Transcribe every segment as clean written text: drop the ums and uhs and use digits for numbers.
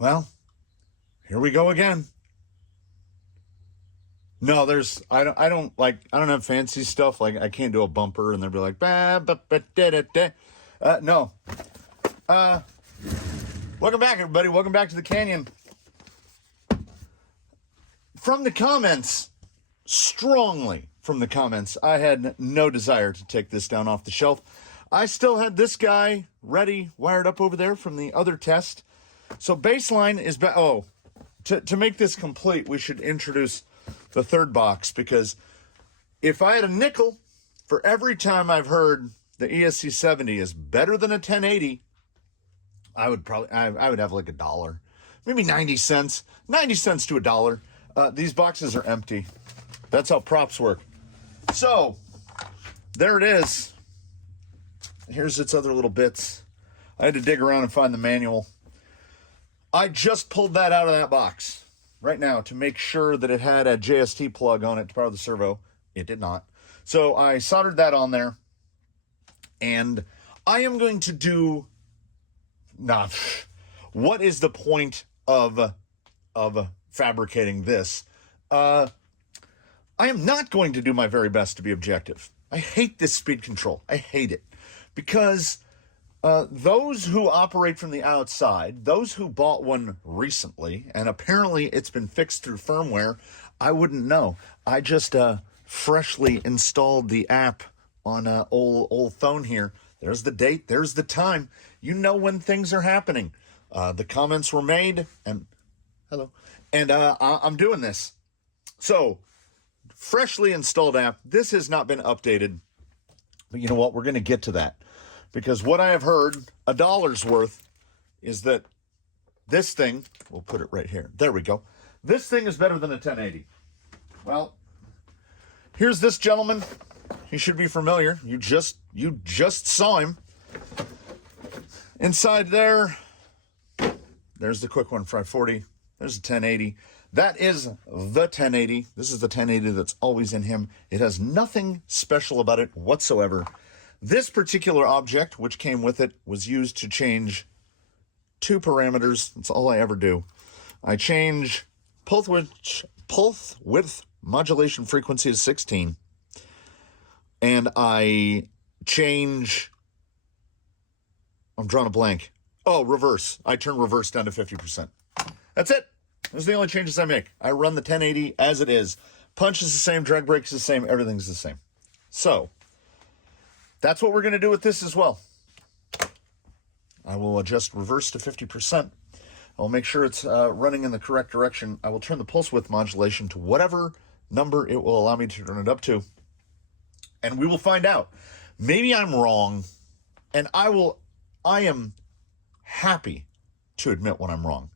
Well, here we go again. No, I don't have fancy stuff. Like, I can't do a bumper and they'll be like, bah, bah, bah, da, da, da. No. Welcome back, everybody. Welcome back to the Canyon. From the comments, strongly from the comments, I had no desire to take this down off the shelf. I still had this guy ready, wired up over there from the other test. So baseline is, to make this complete, we should introduce the third box, because if I had a nickel for every time I've heard the ESC70 is better than a 1080, I would have like $1, maybe 90 cents to $1. These boxes are empty. That's how props work. So there it is. Here's its other little bits. I had to dig around and find the manual. I just pulled that out of that box right now to make sure that it had a JST plug on it to power the servo. It did not. So I soldered that on there. And I am going to do... what is the point of fabricating this? I am not going to do my very best to be objective. I hate this speed control. I hate it. Because those who operate from the outside, those who bought one recently, and apparently it's been fixed through firmware, I wouldn't know. I just freshly installed the app on an old phone here. There's the date, there's the time. You know when things are happening. The comments were made, and hello, and I'm doing this. So, freshly installed app. This has not been updated, but you know what? We're going to get to that. Because what I have heard, $1's worth, is that this thing, we'll put it right here. There we go. This thing is better than a 1080. Well, here's this gentleman. He should be familiar. You just saw him. Inside there's the quick one, 540. There's a 1080. That is the 1080. This is the 1080 that's always in him. It has nothing special about it whatsoever. This particular object, which came with it, was used to change two parameters. That's all I ever do. I change pulse width modulation frequency to 16. And I change... I'm drawing a blank. Oh, reverse. I turn reverse down to 50%. That's it. Those are the only changes I make. I run the 1080 as it is. Punch is the same, drag brake is the same, everything's the same. So, that's what we're going to do with this as well. I will adjust reverse to 50%. I'll make sure it's running in the correct direction. I will turn the pulse width modulation to whatever number it will allow me to turn it up to. And we will find out. Maybe I'm wrong, and I am happy to admit when I'm wrong.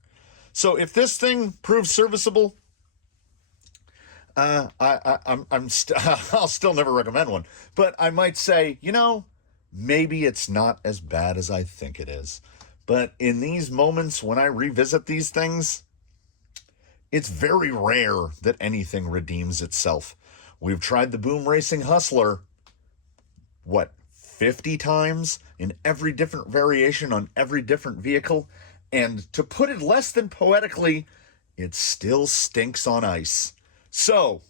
So if this thing proves serviceable, I'll still never recommend one. But I might say, maybe it's not as bad as I think it is. But in these moments when I revisit these things, it's very rare that anything redeems itself. We've tried the Boom Racing Hustler, 50 times in every different variation on every different vehicle. And to put it less than poetically, it still stinks on ice. So,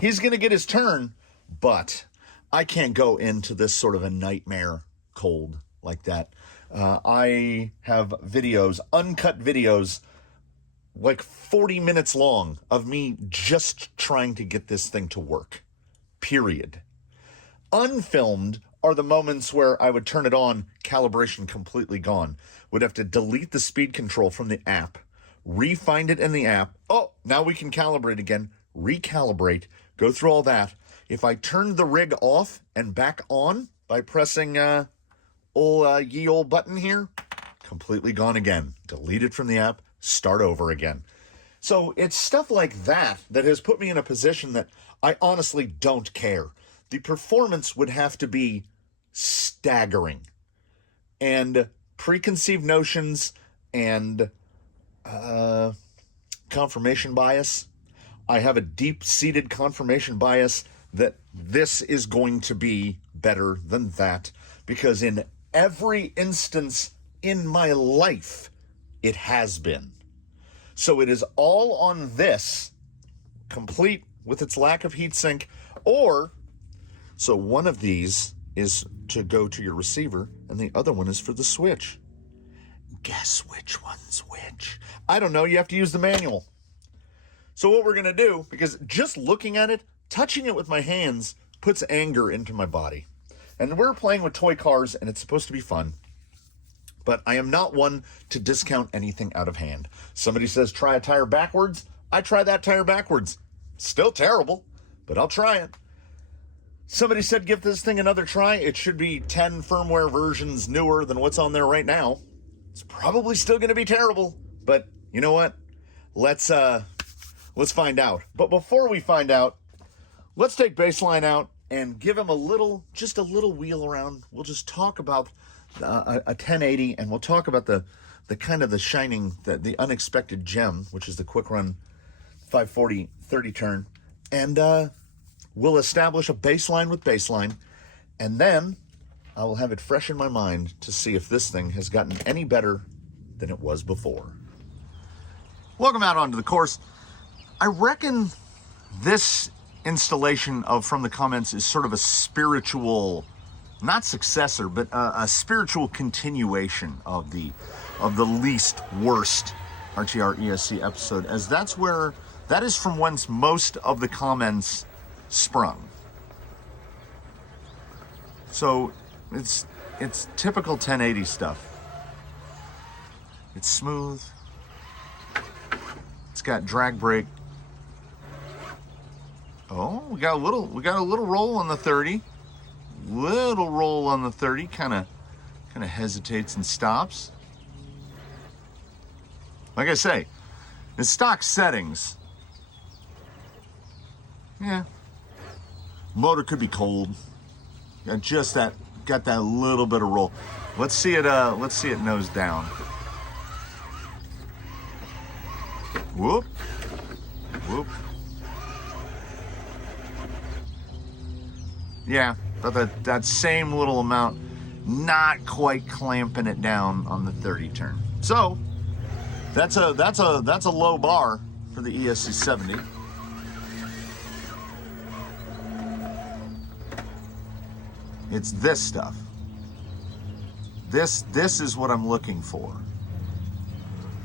he's going to get his turn, but I can't go into this sort of a nightmare cold like that. I have videos, uncut videos, like 40 minutes long of me just trying to get this thing to work. Period. Unfilmed are the moments where I would turn it on, calibration completely gone. Would have to delete the speed control from the app, re-find it in the app. Oh, now we can calibrate again, recalibrate, go through all that. If I turned the rig off and back on by pressing ye old button here, completely gone again. Delete it from the app, start over again. So it's stuff like that that has put me in a position that I honestly don't care. The performance would have to be staggering. And preconceived notions and confirmation bias. I have a deep-seated confirmation bias that this is going to be better than that, because in every instance in my life, It has been. So it is all on this, complete with its lack of heatsink, or, so one of these is to go to your receiver, and the other one is for the switch. Guess which one's which? I don't know, you have to use the manual. So what we're gonna do, because just looking at it, touching it with my hands, puts anger into my body. And we're playing with toy cars, and it's supposed to be fun. But I am not one to discount anything out of hand. Somebody says, try a tire backwards. I try that tire backwards. Still terrible, but I'll try it. Somebody said, give this thing another try. It should be 10 firmware versions newer than what's on there right now. It's probably still going to be terrible, but you know what? Let's find out. But before we find out, let's take Baseline out and give him just a little wheel around. We'll just talk about a 1080, and we'll talk about the kind of the shining, the unexpected gem, which is the quick run 540 30 turn, and we'll establish a baseline with Baseline, and then I will have it fresh in my mind to see if this thing has gotten any better than it was before. Welcome out onto the course. I reckon this installation of From the Comments is sort of a spiritual, not successor, but a spiritual continuation of the least worst RTR ESC episode, as that is from whence most of the comments sprung. So it's typical 1080 stuff. It's smooth. It's got drag brake. Oh, we got a little roll on the 30. Little roll on the 30, kind of hesitates and stops. Like I say, in stock settings, yeah, motor could be cold. Got that little bit of roll. Let's see it nose down. Whoop, whoop. Yeah, but that same little amount, not quite clamping it down on the 30 turn. So that's a low bar for the ESC70. It's this stuff. This is what I'm looking for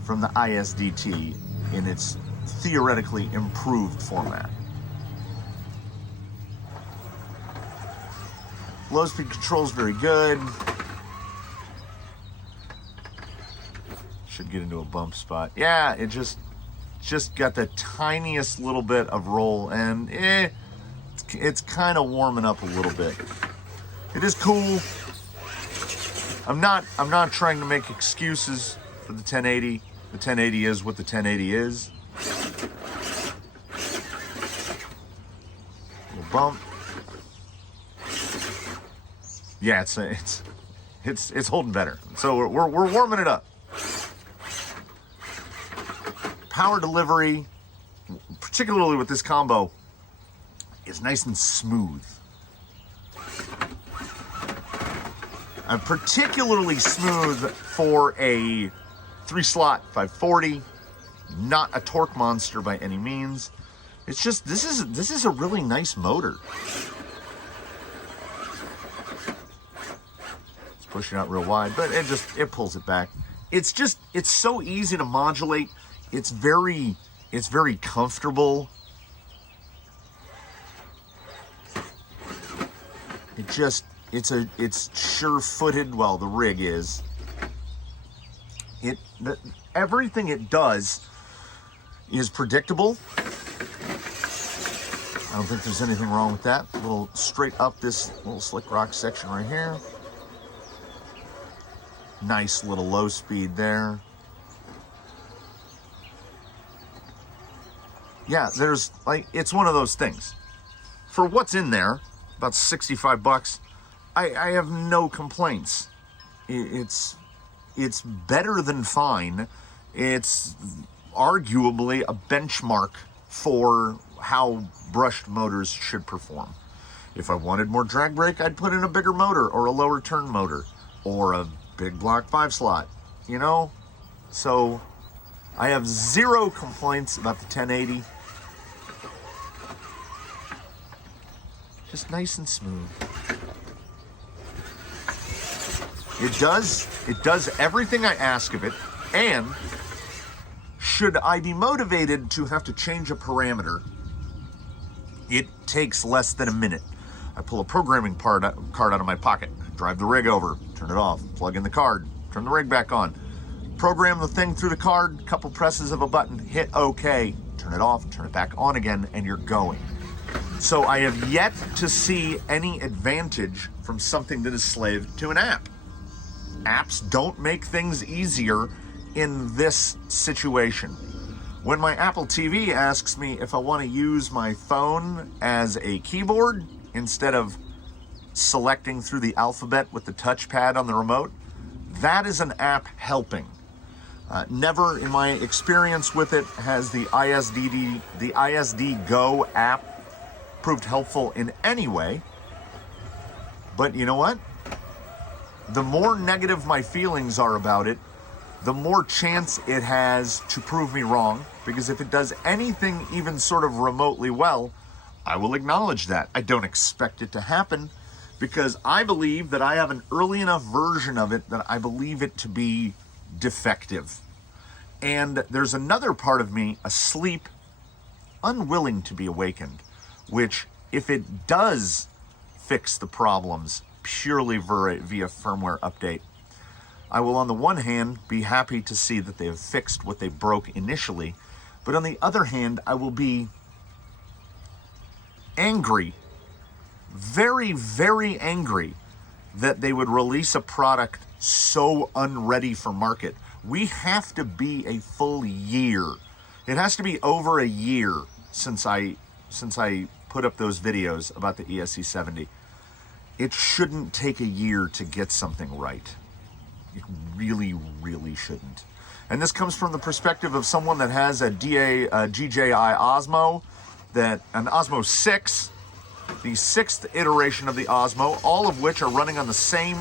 from the ISDT in its theoretically improved format. Low speed control is very good. Should get into a bump spot. Yeah, it just got the tiniest little bit of roll, and it's kind of warming up a little bit. It is cool. I'm not trying to make excuses for the 1080. The 1080 is what the 1080 is. Little bump. Yeah, it's holding better. So we're warming it up. Power delivery, particularly with this combo, is nice and smooth. Particularly smooth for a 3-slot 540, not a torque monster by any means. It's just, this is a really nice motor. It's pushing out real wide, but it pulls it back. It's so easy to modulate. It's very comfortable. It's sure-footed. Well, the rig is. Everything it does is predictable. I don't think there's anything wrong with that. A little straight up this little slick rock section right here. Nice little low speed there. Yeah, it's one of those things. For what's in there, about $65, I have no complaints. It's better than fine. It's arguably a benchmark for how brushed motors should perform. If I wanted more drag brake, I'd put in a bigger motor or a lower turn motor or a big block 5-slot. You know, So I have zero complaints about the 1080. Just nice and smooth. It does everything I ask of it, and should I be motivated to have to change a parameter, it takes less than a minute. I pull a programming card out of my pocket, drive the rig over, turn it off, plug in the card, turn the rig back on, program the thing through the card, couple presses of a button, hit OK, turn it off, turn it back on again, and you're going. So I have yet to see any advantage from something that is slaved to an app. Apps don't make things easier in this situation. When my Apple TV asks me if I want to use my phone as a keyboard instead of selecting through the alphabet with the touchpad on the remote, that is an app helping. Never in my experience with it has the ISD Go app proved helpful in any way. But you know what? The more negative my feelings are about it, the more chance it has to prove me wrong, because if it does anything even sort of remotely well, I will acknowledge that. I don't expect it to happen, because I believe that I have an early enough version of it that I believe it to be defective. And there's another part of me asleep, unwilling to be awakened, which, if it does fix the problems purely via firmware update, I will on the one hand be happy to see that they have fixed what they broke initially, but on the other hand, I will be angry, very, very angry that they would release a product so unready for market. We have to be a full year. It has to be over a year since I put up those videos about the ESC70. It shouldn't take a year to get something right. It really, really shouldn't. And this comes from the perspective of someone that has a DJI Osmo, an Osmo 6, the 6th iteration of the Osmo, all of which are running on the same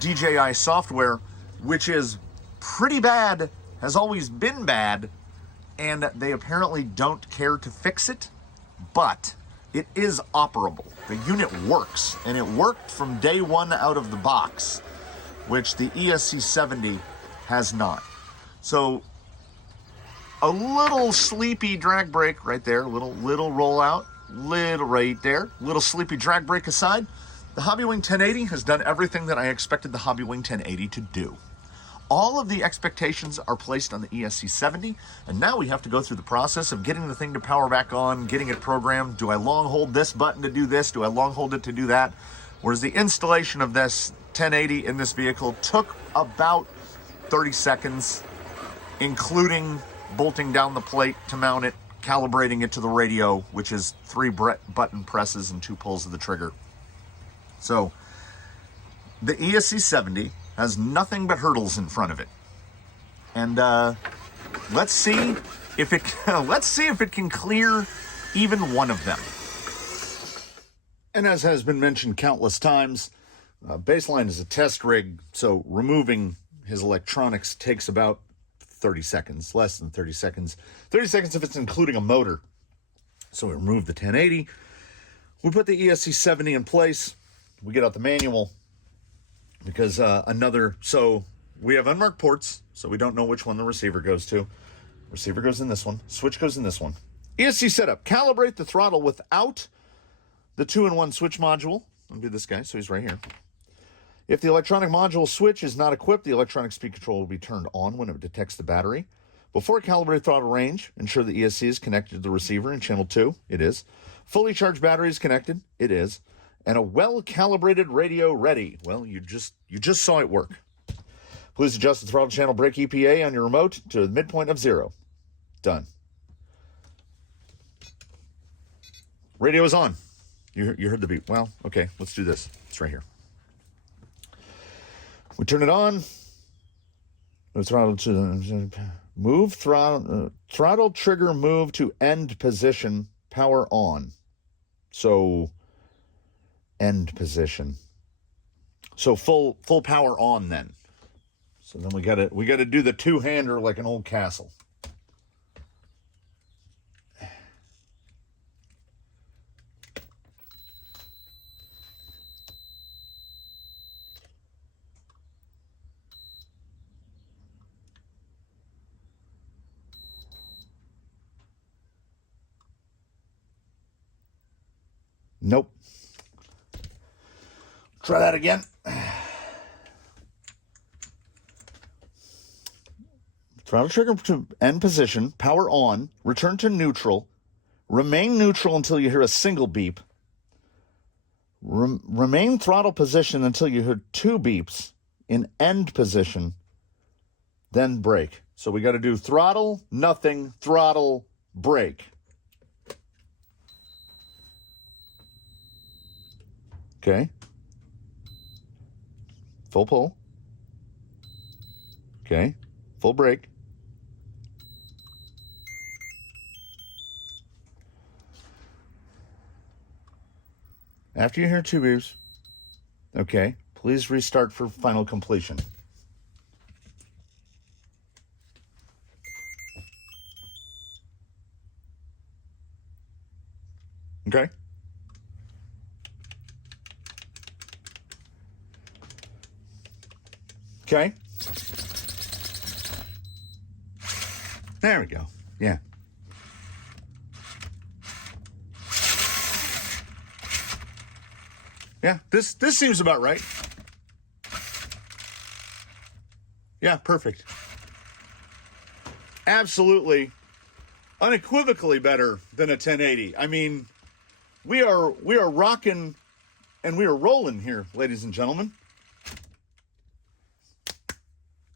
DJI software, which is pretty bad, has always been bad, and they apparently don't care to fix it, but it is operable. The unit works, and it worked from day one out of the box, which the ESC70 has not. So a little sleepy drag brake right there, little rollout, little right there, little sleepy drag brake aside. The Hobbywing 1080 has done everything that I expected the Hobbywing 1080 to do. All of the expectations are placed on the ESC70, and now we have to go through the process of getting the thing to power back on, getting it programmed. Do I long hold this button to do this? Do I long hold it to do that? Whereas the installation of this 1080 in this vehicle took about 30 seconds, including bolting down the plate to mount it, calibrating it to the radio, which is 3 button presses and 2 pulls of the trigger. So the ESC70 has nothing but hurdles in front of it, and let's see if it can clear even one of them. And as has been mentioned countless times, Baseline is a test rig, so removing his electronics takes about 30 seconds, less than 30 seconds. 30 seconds if it's including a motor. So we remove the 1080, we put the ESC70 in place, we get out the manual, because so we have unmarked ports, so we don't know which one the receiver goes to. Receiver goes in this one, switch goes in this one. ESC setup, calibrate the throttle without the 2-in-1 switch module. I'll do this guy, so he's right here. If the electronic module switch is not equipped, the electronic speed control will be turned on when it detects the battery. Before calibrate throttle range, ensure the ESC is connected to the receiver in channel 2. It is. Fully charged battery is connected. It is. And a well-calibrated radio ready. Well, you just saw it work. Please adjust the throttle channel brake EPA on your remote to the midpoint of 0. Done. Radio is on. You heard the beep. Well, okay, let's do this. It's right here. We turn it on. Throttle to move throttle trigger move to end position. Power on. So end position. So full power on then. So then we gotta do the two-hander like an old castle. Nope. Try that again. Throttle trigger to end position, power on, return to neutral, remain neutral until you hear a single beep, remain throttle position until you hear two beeps in end position, then brake. So we got to do throttle, nothing, throttle, brake. Okay. Full pull. Okay. Full brake. After you hear two beeps, okay, please restart for final completion. Okay. Okay. There we go. Yeah. Yeah, this seems about right. Yeah, perfect. Absolutely, unequivocally better than a 1080. I mean, we are rocking and we are rolling here, ladies and gentlemen.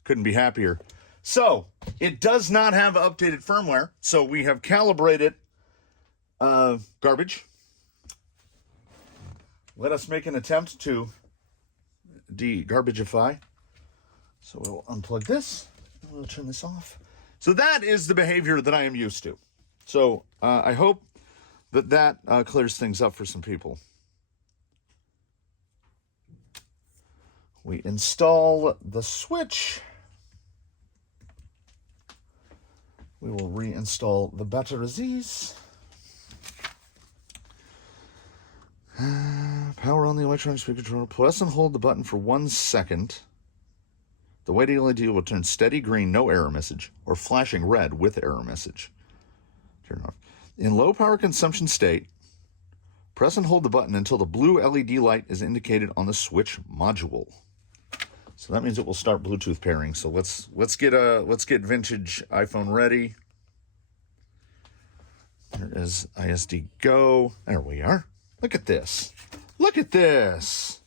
Couldn't be happier. So, it does not have updated firmware, so we have calibrated garbage. Let us make an attempt to de-garbageify. So we'll unplug this, and we'll turn this off. So that is the behavior that I am used to. So I hope that clears things up for some people. We install the switch. We will reinstall the batteries. Power on the electronic speed controller. Press and hold the button for 1 second. The white LED will turn steady green, no error message, or flashing red with error message. Turn off. In low power consumption state, press and hold the button until the blue LED light is indicated on the switch module. So that means it will start Bluetooth pairing. So let's get vintage iPhone ready. There is ISD Go. There we are. Look at this. Look at this.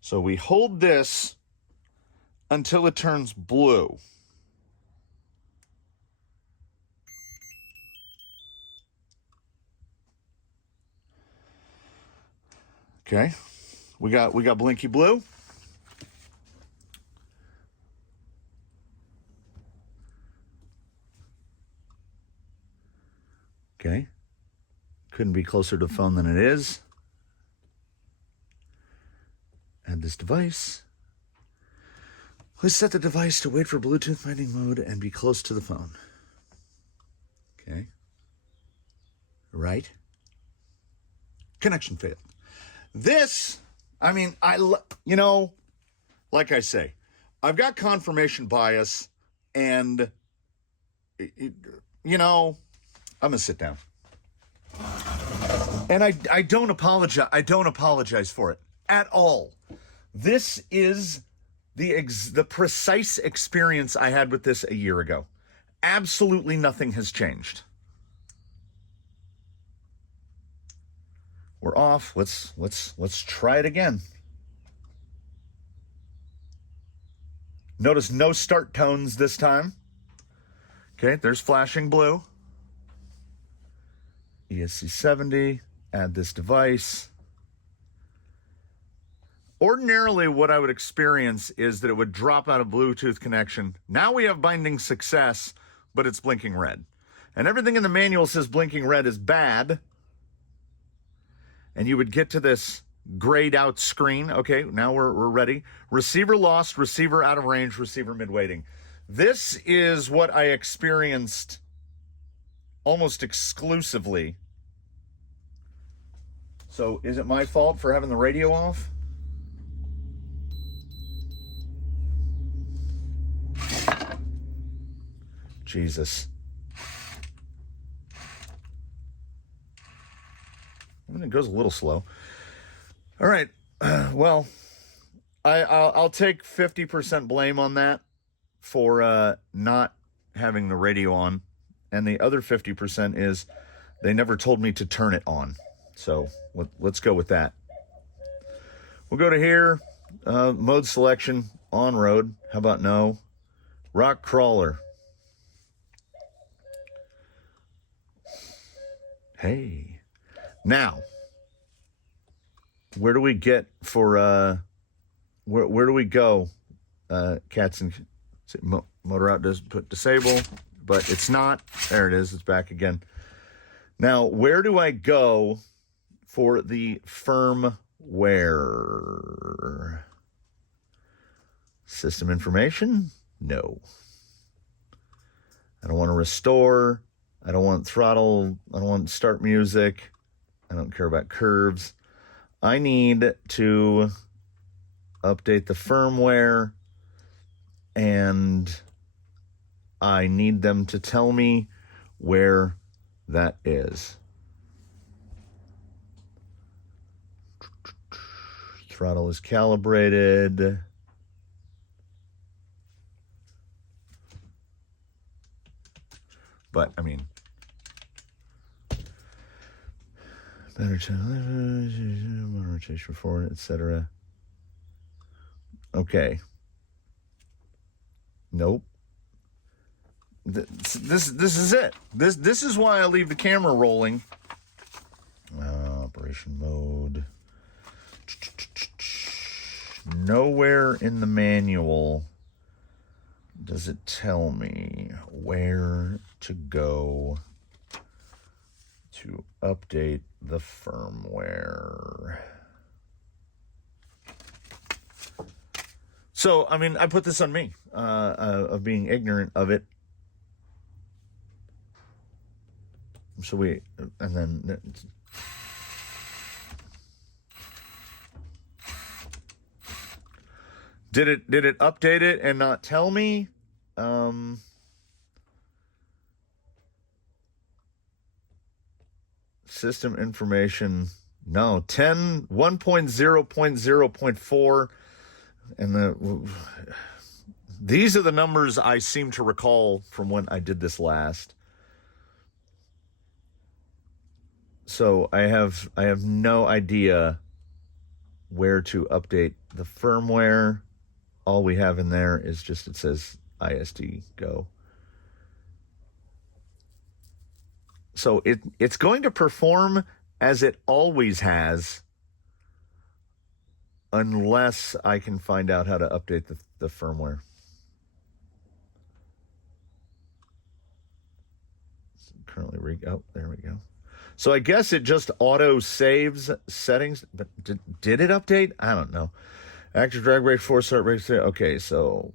So we hold this until it turns blue. Okay. We got blinky blue. Okay. Couldn't be closer to the phone than it is. Add this device. Let's set the device to wait for Bluetooth finding mode and be close to the phone. Okay. Right. Connection failed. This, I mean, like I say, I've got confirmation bias and, I'm going to sit down. And I don't apologize. I don't apologize for it at all. This is the precise experience I had with this a year ago. Absolutely nothing has changed. We're off. Let's try it again. Notice no start tones this time. Okay, there's flashing blue. ESC70, add this device. Ordinarily, what I would experience is that it would drop out of Bluetooth connection. Now we have binding success, but it's blinking red. And everything in the manual says blinking red is bad. And you would get to this grayed out screen. Okay, now we're ready. Receiver lost, receiver out of range, receiver mid-waiting. This is what I experienced almost exclusively. So is it my fault for having the radio off? Jesus. I mean, it goes a little slow. All right. Well, I'll take 50% blame on that for not having the radio on. And the other 50% is they never told me to turn it on. So let's go with that. We'll go to here. Mode selection, on road. How about no? Rock crawler. Hey. Now, where do we get for, where do we go? Cats and motor out does put disable, but it's not. There it is. It's back again. Now, where do I go for the firmware? System information? No. I don't want to restore. I don't want throttle. I don't want start music. I don't care about curves. I need to update the firmware, and I need them to tell me where that is. Throttle is calibrated. But, I mean, better rotation forward, etc. Okay. Nope. This is it. This is why I leave the camera rolling. Operation mode. Nowhere in the manual does it tell me where to go to update the firmware. So, I mean, I put this on me, of being ignorant of it. So and then... Did it update it and not tell me? System information. No, 1.0.0.4. And these are the numbers I seem to recall from when I did this last. So I have no idea where to update the firmware. All we have in there is just, it says ISD go. So it's going to perform as it always has, unless I can find out how to update the firmware. Currently, oh, there we go. So I guess it just auto saves settings, but did it update? I don't know. Active drag brake, force start brake. Okay, so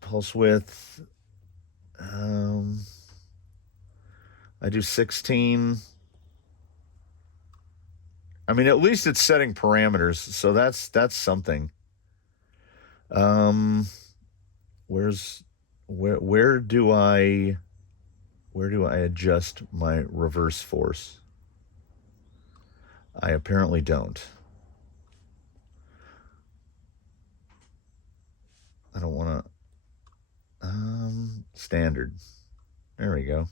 pulse width. I do 16. I mean, at least it's setting parameters, so that's something. Where do I adjust my reverse force? I apparently don't. I don't want to. Standard. There we go.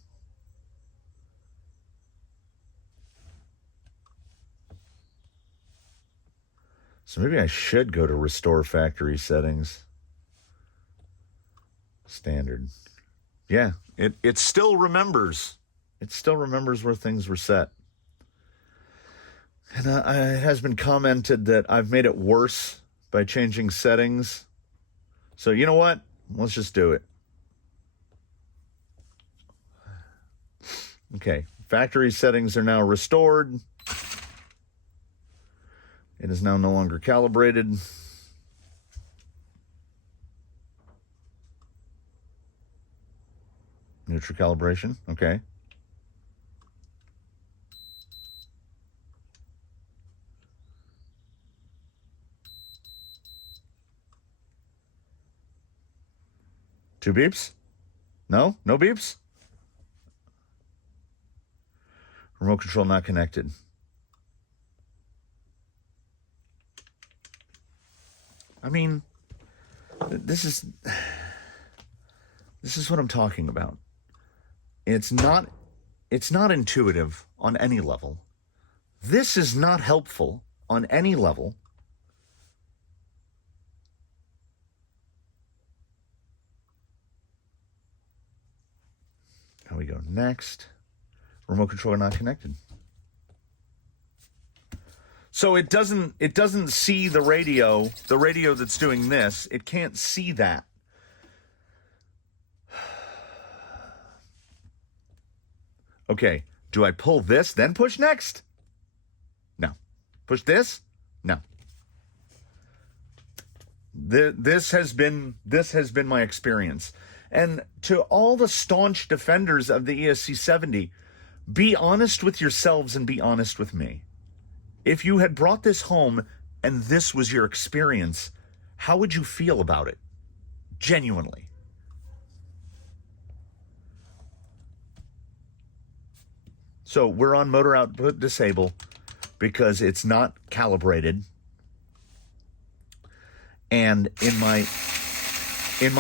So maybe I should go to restore factory settings. Standard. Yeah, it still remembers. It still remembers where things were set. And it has been commented that I've made it worse by changing settings. So you know what? Let's just do it. Okay, factory settings are now restored. It is now no longer calibrated. Neutral calibration, okay. Two beeps? No? No beeps? Remote control not connected. I mean, this is what I'm talking about. It's not intuitive on any level. This is not helpful on any level. Here we go. Next. Remote controller not connected. So it doesn't see the radio that's doing this. It can't see that. Okay, do I pull this, then push next? No. Push this? No. This has been my experience. And to all the staunch defenders of the ESC70, be honest with yourselves and be honest with me. If you had brought this home and this was your experience, how would you feel about it? Genuinely. So we're on motor output disable because it's not calibrated. And in my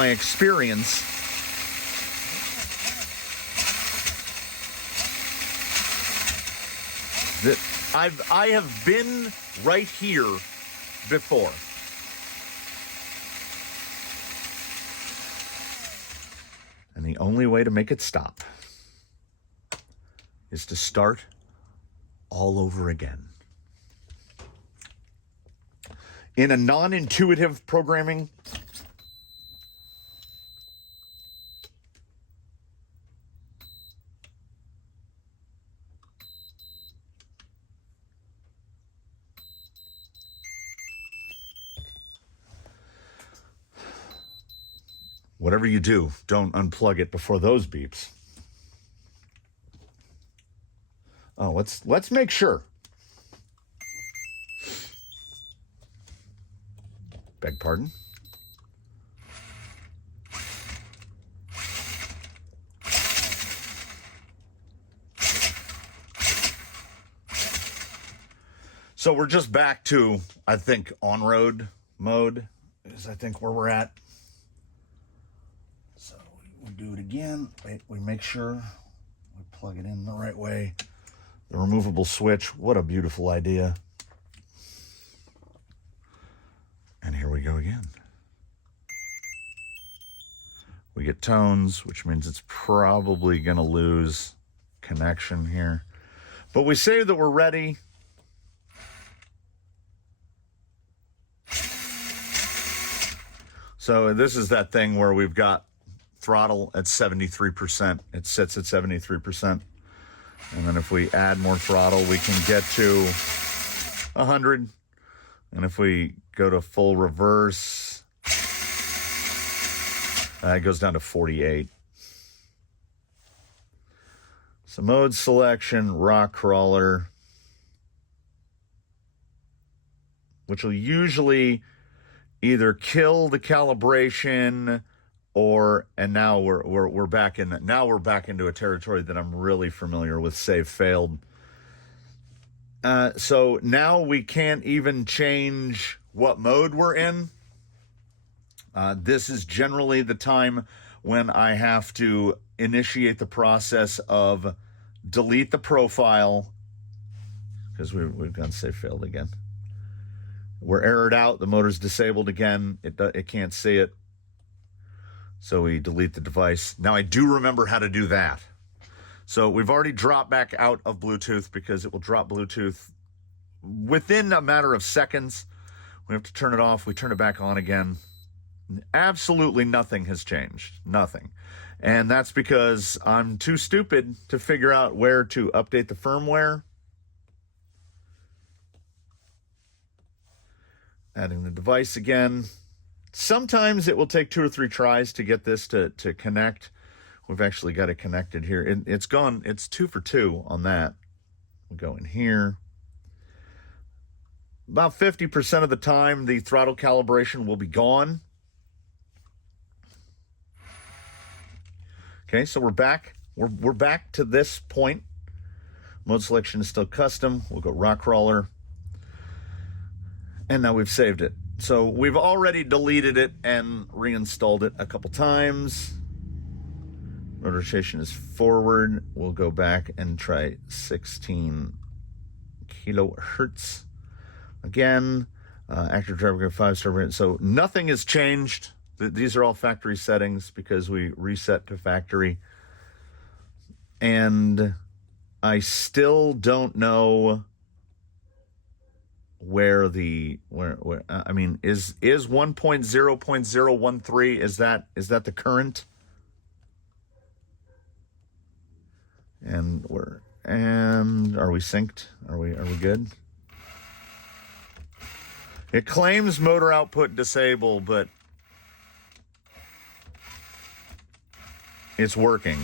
experience, I have been right here before. And the only way to make it stop is to start all over again. In a non-intuitive programming, whatever you do, don't unplug it before those beeps. Oh, let's make sure. Beg pardon. So we're just back to, I think, on-road mode is, I think, where we're at. So we do it again. Wait, we make sure we plug it in the right way. The removable switch, what a beautiful idea. And here we go again. We get tones, which means it's probably going to lose connection here. But we say that we're ready. So this is that thing where we've got throttle at 73%. It sits at 73%. And then if we add more throttle, we can get to 100. And if we go to full reverse, it goes down to 48. So mode selection, rock crawler, which will usually either kill the calibration and now we're back into a territory that I'm really familiar with, save failed. So now we can't even change what mode we're in. This is generally the time when I have to initiate the process of delete the profile, because we've gone save failed again. We're errored out. The motor's disabled again. It can't see it. So we delete the device. Now I do remember how to do that. So we've already dropped back out of Bluetooth because it will drop Bluetooth within a matter of seconds. We have to turn it off. We turn it back on again. Absolutely nothing has changed. Nothing. And that's because I'm too stupid to figure out where to update the firmware. Adding the device again. Sometimes it will take 2 or 3 tries to get this to connect. We've actually got it connected here. It's gone. It's 2 for 2 on that. We'll go in here. About 50% of the time, the throttle calibration will be gone. Okay, so we're back. We're back to this point. Mode selection is still custom. We'll go rock crawler. And now we've saved it. So we've already deleted it and reinstalled it a couple times. Rotation is forward. We'll go back and try 16 kilohertz. Again, active driver 5-star. So nothing has changed. These are all factory settings because we reset to factory. And I still don't know where I mean, is 1.0.013, is that the current? And are we synced? Are we good? It claims motor output disable, but it's working.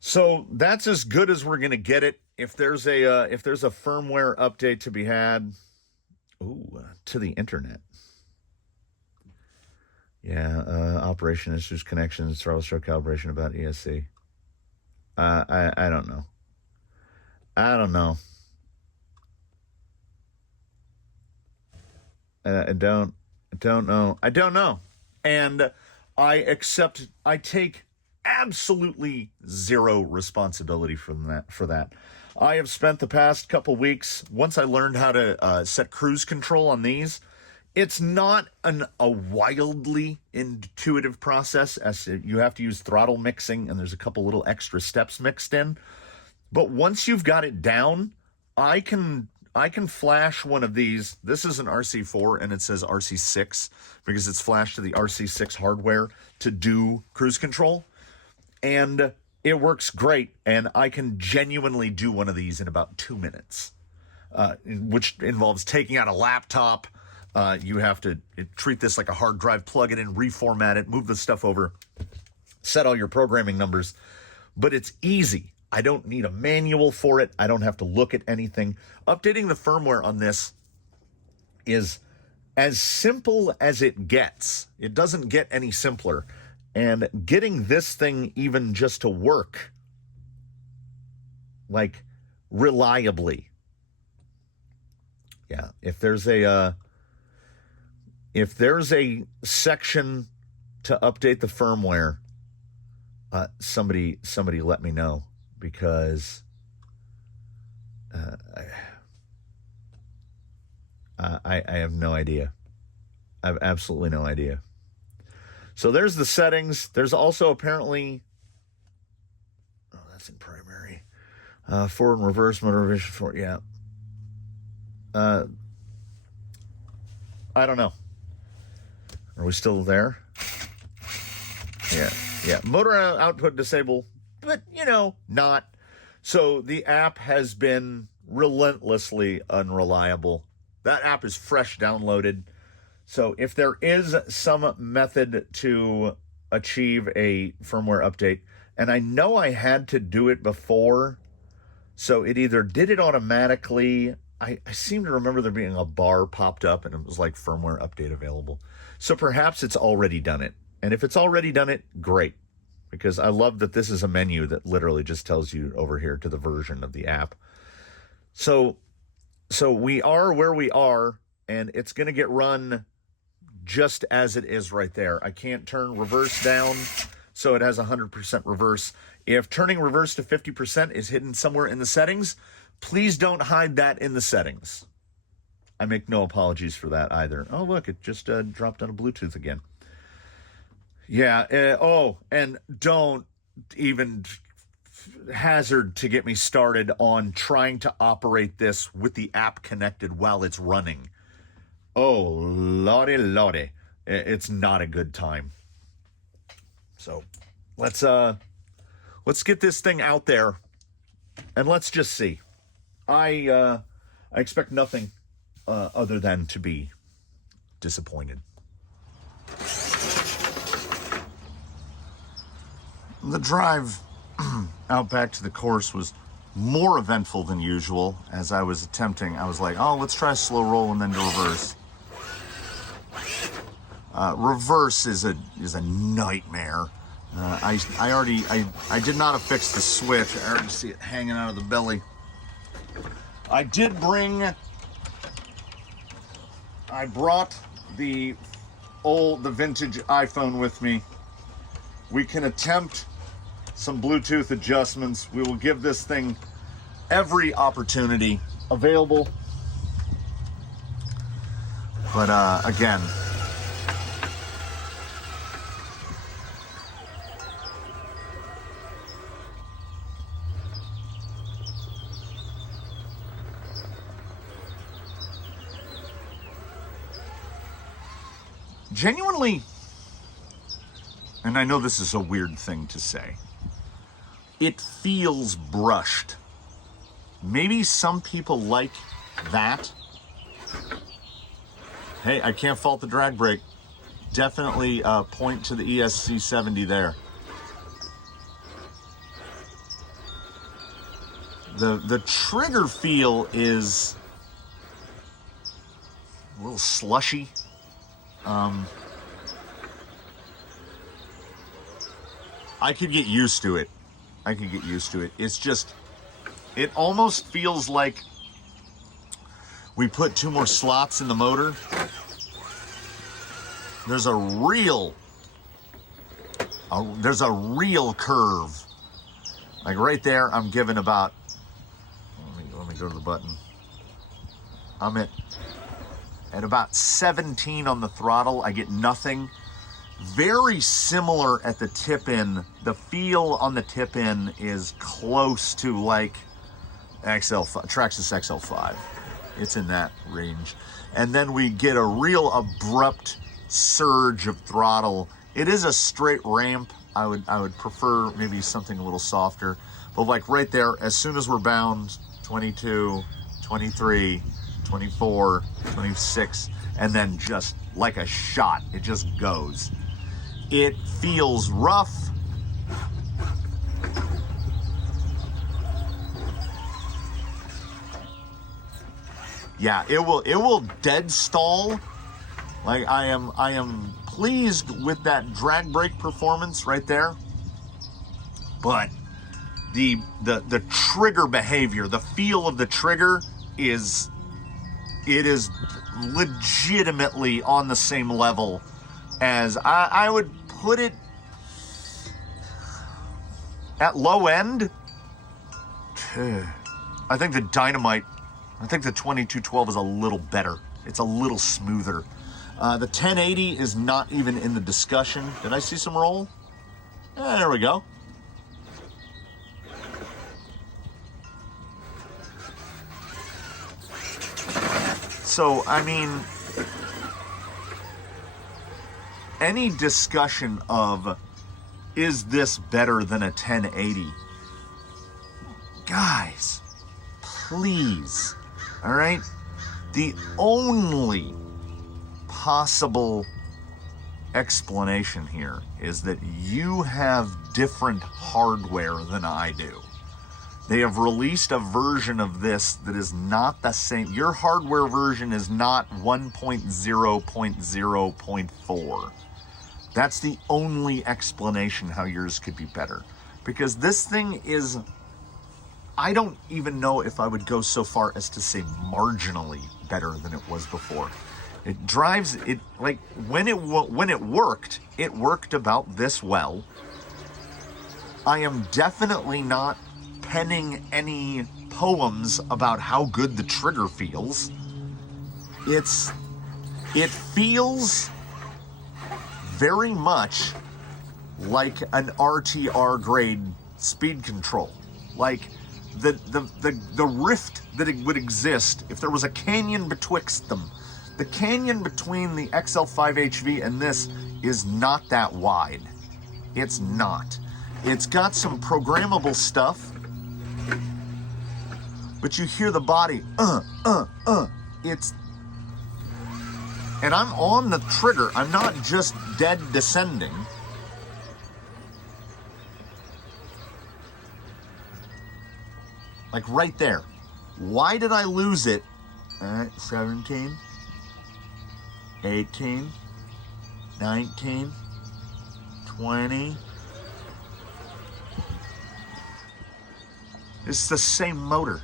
So that's as good as we're gonna get it. If there's a firmware update to be had, to the internet. Yeah, operation issues, connections, throttle stroke calibration about ESC. I don't know. I don't know. I don't know. I don't know. And I take absolutely zero responsibility for that. I have spent the past couple weeks, once I learned how to set cruise control on these, it's not a wildly intuitive process, as you have to use throttle mixing, and there's a couple little extra steps mixed in. But once you've got it down, I can flash one of these. This is an RC4, and it says RC6 because it's flashed to the RC6 hardware to do cruise control. And it works great, and I can genuinely do one of these in about 2 minutes, which involves taking out a laptop. You have to treat this like a hard drive, plug it in, reformat it, move the stuff over, set all your programming numbers. But it's easy. I don't need a manual for it. I don't have to look at anything. Updating the firmware on this is as simple as it gets. It doesn't get any simpler. And getting this thing even just to work, like, reliably. Yeah, if there's a section to update the firmware, somebody let me know, because I have no idea. I have absolutely no idea. So there's the settings. There's also apparently, that's in primary, forward and reverse motivation for, yeah. I don't know. Are we still there? Yeah. Motor output disable, but, not. So the app has been relentlessly unreliable. That app is fresh downloaded. So if there is some method to achieve a firmware update, and I know I had to do it before, so it either did it automatically. I seem to remember there being a bar popped up and it was like firmware update available. So perhaps it's already done it. And if it's already done it, great. Because I love that this is a menu that literally just tells you over here to the version of the app. So we are where we are, and it's going to get run just as it is right there. I can't turn reverse down, so it has 100% reverse. If turning reverse to 50% is hidden somewhere in the settings, please don't hide that in the settings. I make no apologies for that either. Oh, look, it just dropped out of Bluetooth again. Yeah, and don't even hazard to get me started on trying to operate this with the app connected while it's running. Oh, lordy. It's not a good time. So let's get this thing out there And let's just see. I expect nothing other than to be disappointed. The drive out back to the course was more eventful than usual. As I was like, oh, let's try a slow roll and then to reverse. Reverse is a nightmare. I did not affix the switch. I already see it hanging out of the belly. I brought the vintage iPhone with me. We can attempt some Bluetooth adjustments. We will give this thing every opportunity available. But again, genuinely, and I know this is a weird thing to say, it feels brushed. Maybe some people like that. Hey, I can't fault the drag brake. Definitely point to the ESC70 there. The trigger feel is a little slushy. I could get used to it. It's just, it almost feels like we put 2 more slots in the motor. There's a real curve. Like right there, I'm giving about, let me go to the button. I'm at about 17 on the throttle. I get nothing. Very similar at the tip-in. The feel on the tip-in is close to like Traxxas XL5. It's in that range. And then we get a real abrupt surge of throttle. It is a straight ramp. I would prefer maybe something a little softer. But like right there, as soon as we're bound, 22, 23, 24, 26, and then just like a shot, it just goes. It feels rough. Yeah, it will dead stall. Like I am pleased with that drag brake performance right there. But the trigger behavior, the feel of the trigger is legitimately on the same level as I would put it at low end. I think the Dynamite, I think the 2212 is a little better. It's a little smoother. The 1080 is not even in the discussion. Did I see some roll? There we go. So, I mean, any discussion of, is this better than a 1080? Guys, please, all right? The only possible explanation here is that you have different hardware than I do. They have released a version of this that is not the same. Your hardware version is not 1.0.0.4. That's the only explanation how yours could be better. Because this thing is, I don't even know if I would go so far as to say marginally better than it was before. It drives, it like, when it worked about this well. I am definitely not penning any poems about how good the trigger feels. It feels very much like an RTR grade speed control. Like the rift that it would exist if there was a canyon betwixt them. The canyon between the XL5HV and this is not that wide. It's not. It's got some programmable stuff. but you hear the body, it's, and I'm on the trigger. I'm not just dead descending. Like right there. Why did I lose it? All right, 17, 18, 19, 20. It's the same motor.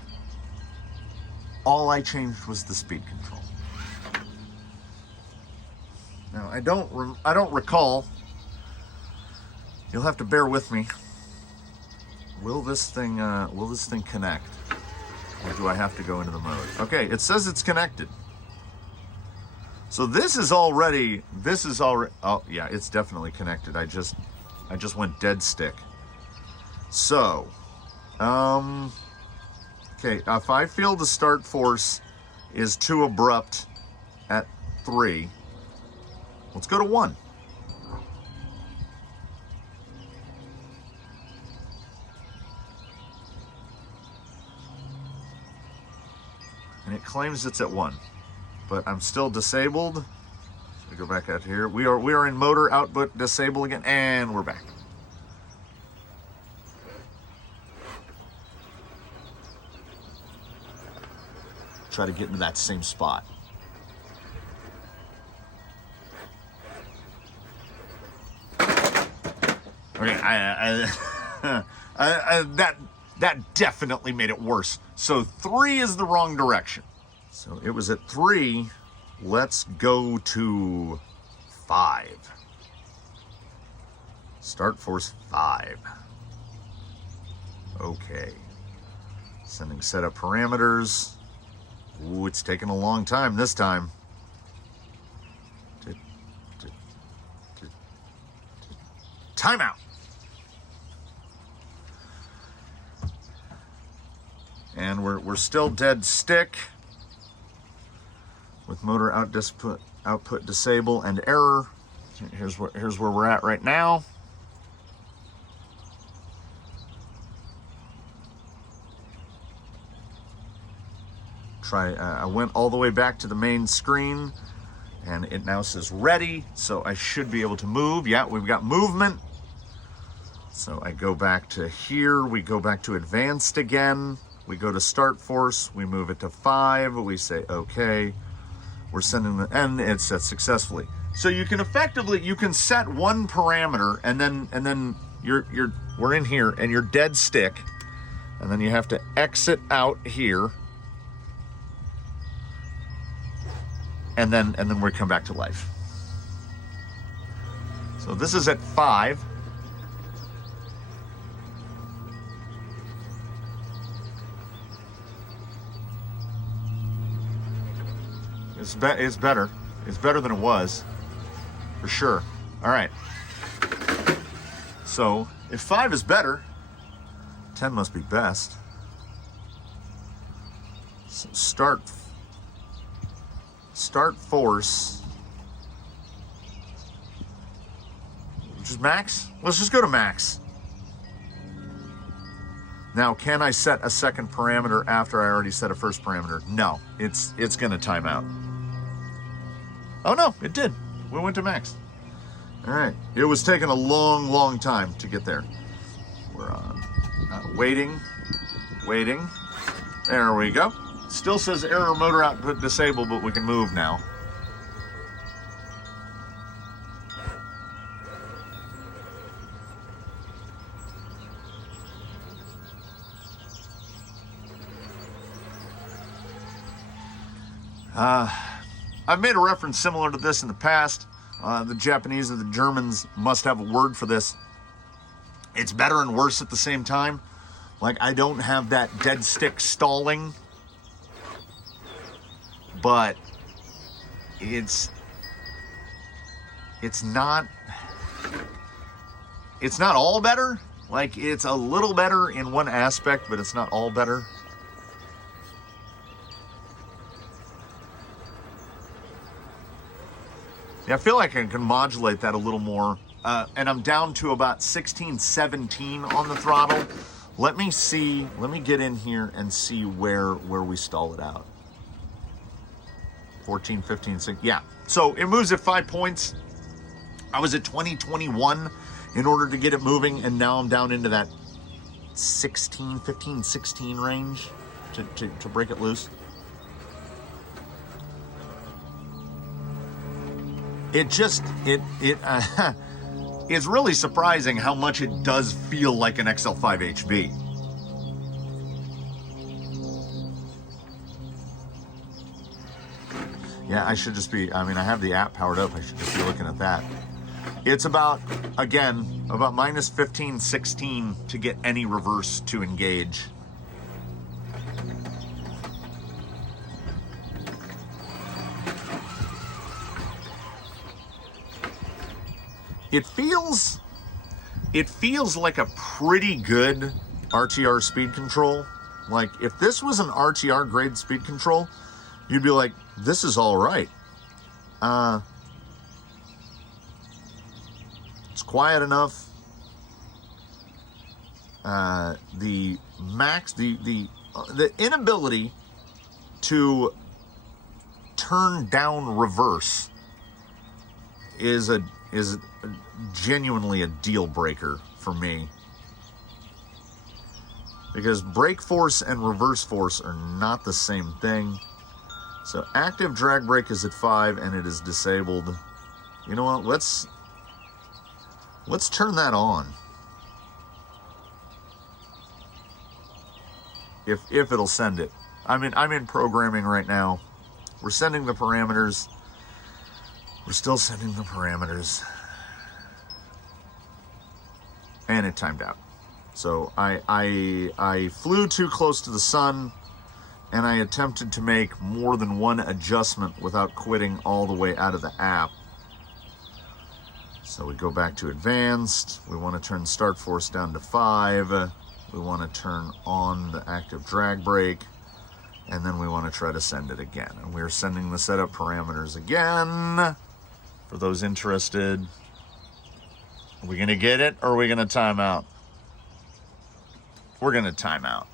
All I changed was the speed control. Now I don't recall. You'll have to bear with me. Will this thing connect? Or do I have to go into the mode? Okay, it says it's connected. So this is already, oh yeah, it's definitely connected. I just went dead stick. So, okay, if I feel the start force is too abrupt at 3, let's go to 1. And it claims it's at 1, but I'm still disabled. So we go back out here. We are in motor output disable again, and we're back. Try to get into that same spot. Okay, that definitely made it worse. So 3 is the wrong direction. So it was at 3. Let's go to 5. Start force 5. Okay. Sending setup parameters. Ooh, it's taking a long time this time. Timeout. And we're still dead stick with motor output disable and error. Here's where we're at right now. I went all the way back to the main screen, and it now says ready, so I should be able to move. Yeah, we've got movement. So I go back to here, we go back to advanced again, we go to start force, we move it to 5, we say okay, we're sending the, and it's set successfully. So you can effectively, you can set one parameter, and then we're in here and you're dead stick, and then you have to exit out here, and then we come back to life. So this is at 5. It's better. It's better than it was, for sure. All right. So if 5 is better, 10 must be best. So start force, which is max. Let's just go to max. Now, can I set a second parameter after I already set a first parameter? No, it's gonna time out. Oh no, it did. We went to max. All right, it was taking a long time to get there. We're on waiting. There we go. Still says error motor output disabled, but we can move now. I've made a reference similar to this in the past. The Japanese and the Germans must have a word for this. It's better and worse at the same time. Like, I don't have that dead stick stalling, but it's not all better. Like, it's a little better in one aspect, but it's not all better. Yeah, I feel like I can modulate that a little more. And I'm down to about 16, 17 on the throttle. Let me get in here and see where we stall it out. 14, 15, 16, yeah. So it moves at 5 points. I was at 20, 21 in order to get it moving, and now I'm down into that 16, 15, 16 range to break it loose. It's really surprising how much it does feel like an XL5 HB. Yeah, I should just be, I have the app powered up. I should just be looking at that. It's about, again, about minus 15, 16 to get any reverse to engage. It feels like a pretty good RTR speed control. Like, if this was an RTR grade speed control, you'd be like, this is all right. It's quiet enough. The inability to turn down reverse is genuinely a deal breaker for me, because brake force and reverse force are not the same thing. So active drag brake is at 5 and it is disabled. You know what? Let's turn that on. If it'll send it. I'm in programming right now. We're sending the parameters. We're still sending the parameters. And it timed out. So I flew too close to the sun, and I attempted to make more than one adjustment without quitting all the way out of the app. So we go back to advanced. We want to turn start force down to 5. We want to turn on the active drag brake, and then we want to try to send it again. And we're sending the setup parameters again for those interested. Are we going to get it, or are we going to time out? We're going to time out.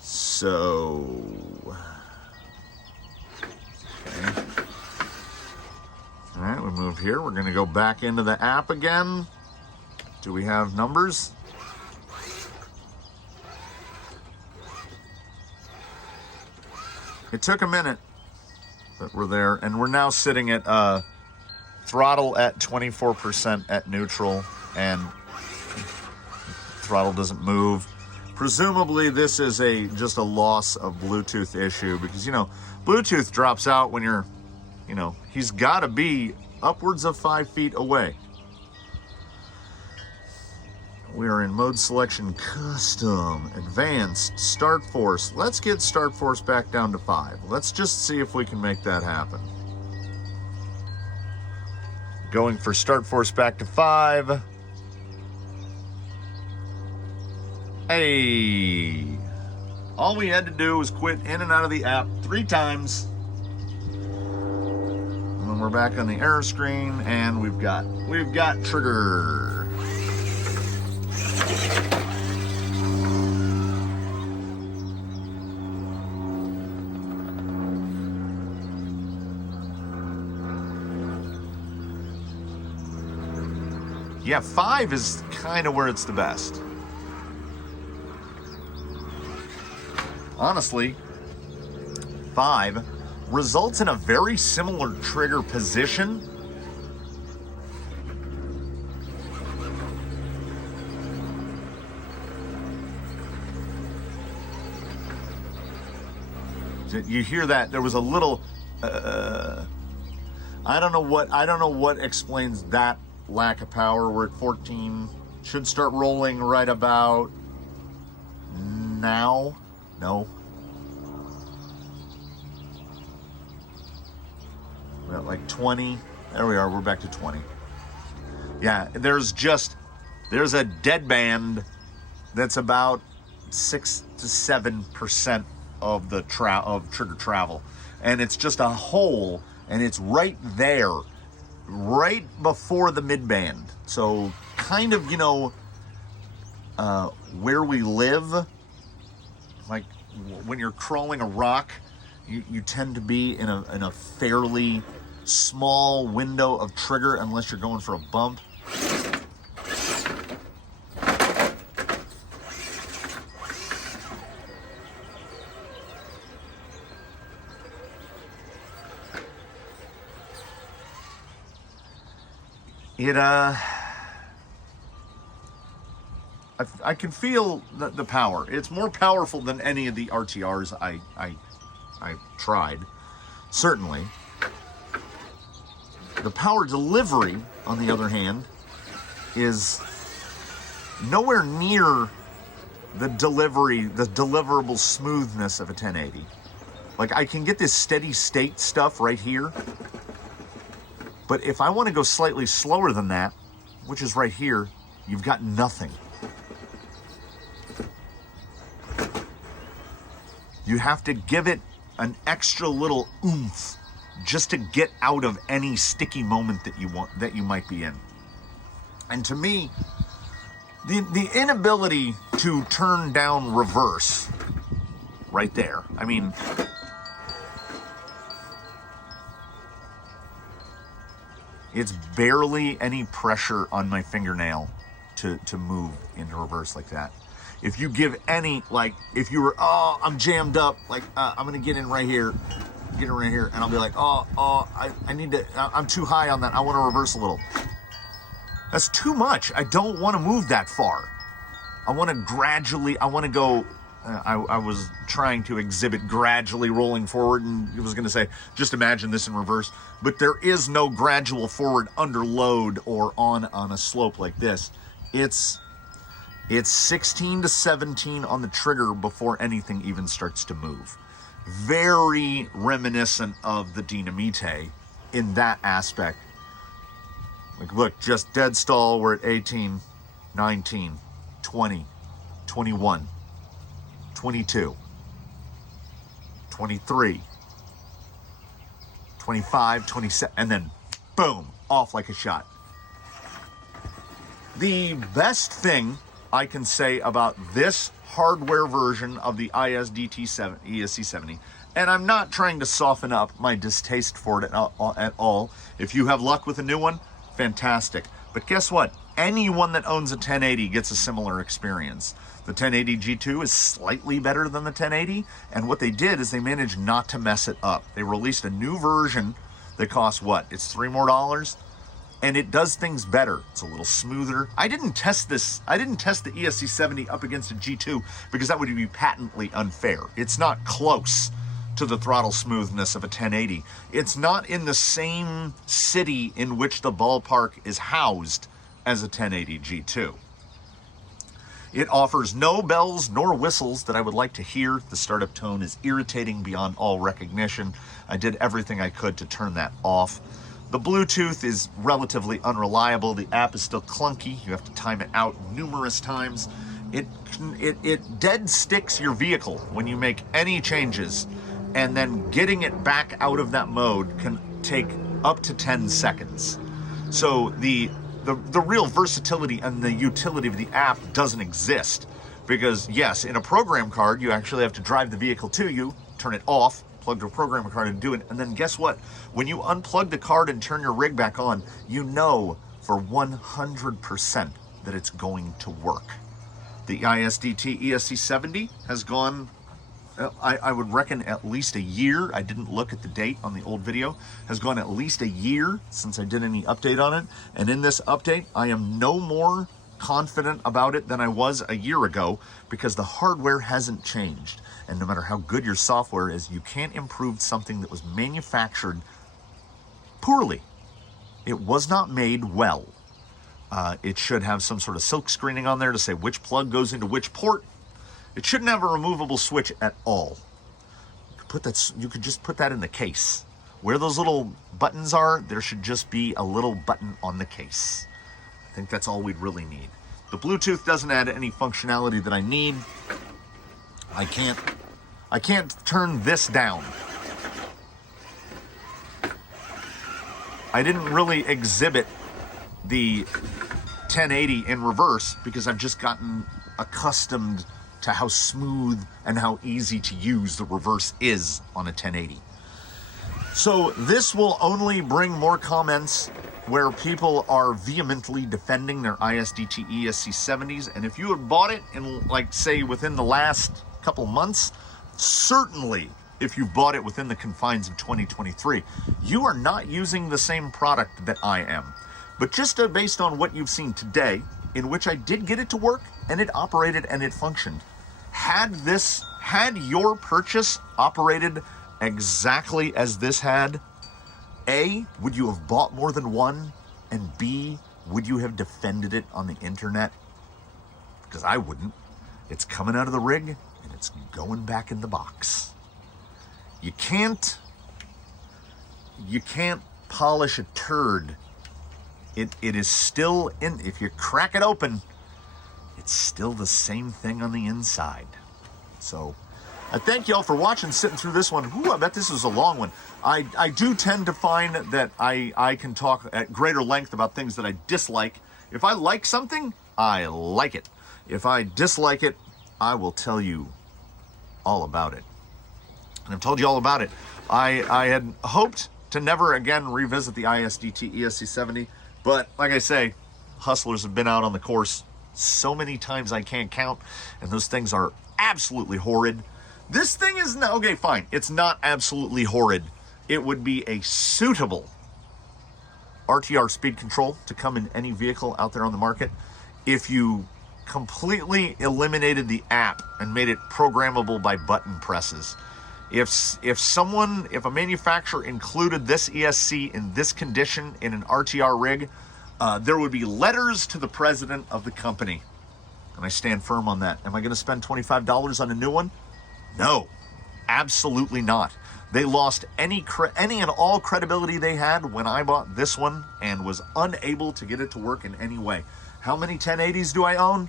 So, okay. All right, we move here. We're going to go back into the app again. Do we have numbers? It took a minute, but we're there. And we're now sitting at throttle at 24% at neutral, and throttle doesn't move. Presumably this is just a loss of Bluetooth issue, because, Bluetooth drops out when you're, he's got to be upwards of 5 feet away. We are in mode selection, custom, advanced, start force. Let's get start force back down to 5. Let's just see if we can make that happen. Going for start force back to 5. Hey, all we had to do was quit in and out of the app 3 times. And then we're back on the error screen, and we've got trigger. Yeah, 5 is kind of where it's the best. Honestly, 5 results in a very similar trigger position. You hear that? There was a little. I don't know what explains that lack of power. We're at 14. Should start rolling right about now. No. We're at like 20. There we are. We're back to 20. Yeah, there's a dead band that's about 6 to 7% of the trigger travel, and it's just a hole, and it's right there, right before the mid band. So kind of, where we live, like when you're crawling a rock, you tend to be in a fairly small window of trigger unless you're going for a bump. I can feel the power. It's more powerful than any of the RTRs I tried, certainly. The power delivery, on the other hand, is nowhere near the deliverable smoothness of a 1080. Like, I can get this steady state stuff right here, but if I want to go slightly slower than that, which is right here, you've got nothing. You have to give it an extra little oomph just to get out of any sticky moment that you might be in. And to me, the inability to turn down reverse right there. I mean, it's barely any pressure on my fingernail to move into reverse like that. If you give any, like, if you were, oh, I'm jammed up, like, I'm gonna get in right here, and I'll be like, I need to, I'm too high on that, I wanna reverse a little. That's too much. I don't wanna move that far. I wanna gradually, I wanna go, I was trying to exhibit gradually rolling forward, and I was gonna say, just imagine this in reverse, but there is no gradual forward under load or on a slope like this. It's 16 to 17 on the trigger before anything even starts to move. Very reminiscent of the Dynamite in that aspect. Like, look, just dead stall, we're at 18, 19, 20, 21, 22, 23, 25, 27, and then boom, off like a shot. The best thing I can say about this hardware version of the ISDT ESC70, and I'm not trying to soften up my distaste for it at all. If you have luck with a new one, fantastic. But guess what? Anyone that owns a 1080 gets a similar experience. The 1080 G2 is slightly better than the 1080, and what they did is they managed not to mess it up. They released a new version that costs what? It's $3 more? And it does things better. It's a little smoother. I didn't test the ESC70 up against a G2 because that would be patently unfair. It's not close to the throttle smoothness of a 1080. It's not in the same city in which the ballpark is housed as a 1080 G2. It offers no bells nor whistles that I would like to hear. The startup tone is irritating beyond all recognition. I did everything I could to turn that off. The Bluetooth is relatively unreliable. The app is still clunky. You have to time it out numerous times. It dead sticks your vehicle when you make any changes, and then getting it back out of that mode can take up to 10 seconds. So the real versatility and the utility of the app doesn't exist, because yes, in a program card, you actually have to drive the vehicle to you, turn it off, plug the programmer card and do it, and then guess what? When you unplug the card and turn your rig back on, you know for 100% that it's going to work. The ISDT ESC70 has gone, I would reckon, at least a year. I didn't look at the date on the old video. Has gone at least a year since I did any update on it, and in this update, I am no more confident about it than I was a year ago, because the hardware hasn't changed. And no matter how good your software is, you can't improve something that was manufactured poorly. It was not made well. It should have some sort of silk screening on there to say which plug goes into which port. It shouldn't have a removable switch at all. You could just put that in the case. Where those little buttons are, there should just be a little button on the case. I think that's all we'd really need. The Bluetooth doesn't add any functionality that I need. I can't turn this down. I didn't really exhibit the 1080 in reverse because I've just gotten accustomed to how smooth and how easy to use the reverse is on a 1080. So this will only bring more comments where people are vehemently defending their ISDT ESC70s. And if you have bought it in, like, say, within the last couple months, certainly if you've bought it within the confines of 2023, you are not using the same product that I am. But just based on what you've seen today, in which I did get it to work and it operated and it functioned, had your purchase operated exactly as this had, A, would you have bought more than one? And B, would you have defended it on the internet? Because I wouldn't. It's coming out of the rig and it's going back in the box. You can't polish a turd. It is still in, if you crack it open, it's still the same thing on the inside. So I thank y'all for watching, sitting through this one. Ooh, I bet this was a long one. I do tend to find that I can talk at greater length about things that I dislike. If I like something, I like it. If I dislike it, I will tell you all about it. And I've told you all about it. I had hoped to never again revisit the ISDT ESC70, but like I say, hustlers have been out on the course so many times I can't count, and those things are absolutely horrid. This thing is not, okay, fine. It's not absolutely horrid. It would be a suitable RTR speed control to come in any vehicle out there on the market if you completely eliminated the app and made it programmable by button presses. If a manufacturer included this ESC in this condition in an RTR rig, there would be letters to the president of the company. And I stand firm on that. Am I going to spend $25 on a new one? No, absolutely not. They lost any and all credibility they had when I bought this one and was unable to get it to work in any way. How many 1080s do I own?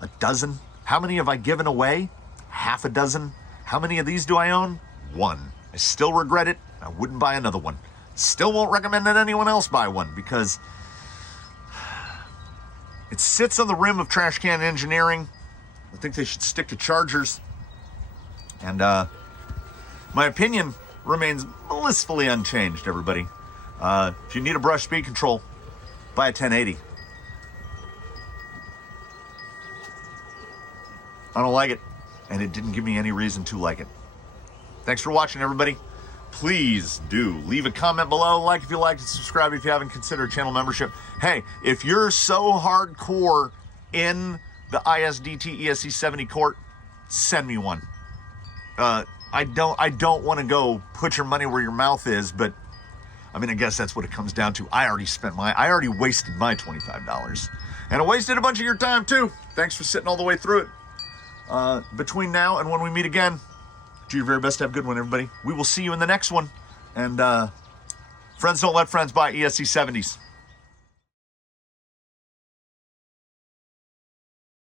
A dozen. How many have I given away? Half a dozen. How many of these do I own? One. I still regret it. I wouldn't buy another one. Still won't recommend that anyone else buy one because it sits on the rim of trash can engineering. I think they should stick to chargers. And my opinion remains blissfully unchanged, everybody. If you need a brush speed control, buy a 1080. I don't like it, and it didn't give me any reason to like it. Thanks for watching, everybody. Please do leave a comment below, like if you liked it, subscribe if you haven't, considered channel membership. Hey, if you're so hardcore in the ISDT ESC70 court, send me one. I don't want to go put your money where your mouth is, but I mean, I guess that's what it comes down to. I already wasted my $25, and I wasted a bunch of your time too. Thanks for sitting all the way through it. Between now and when we meet again, do your very best to have a good one, everybody. We will see you in the next one. And friends don't let friends buy ESC70s.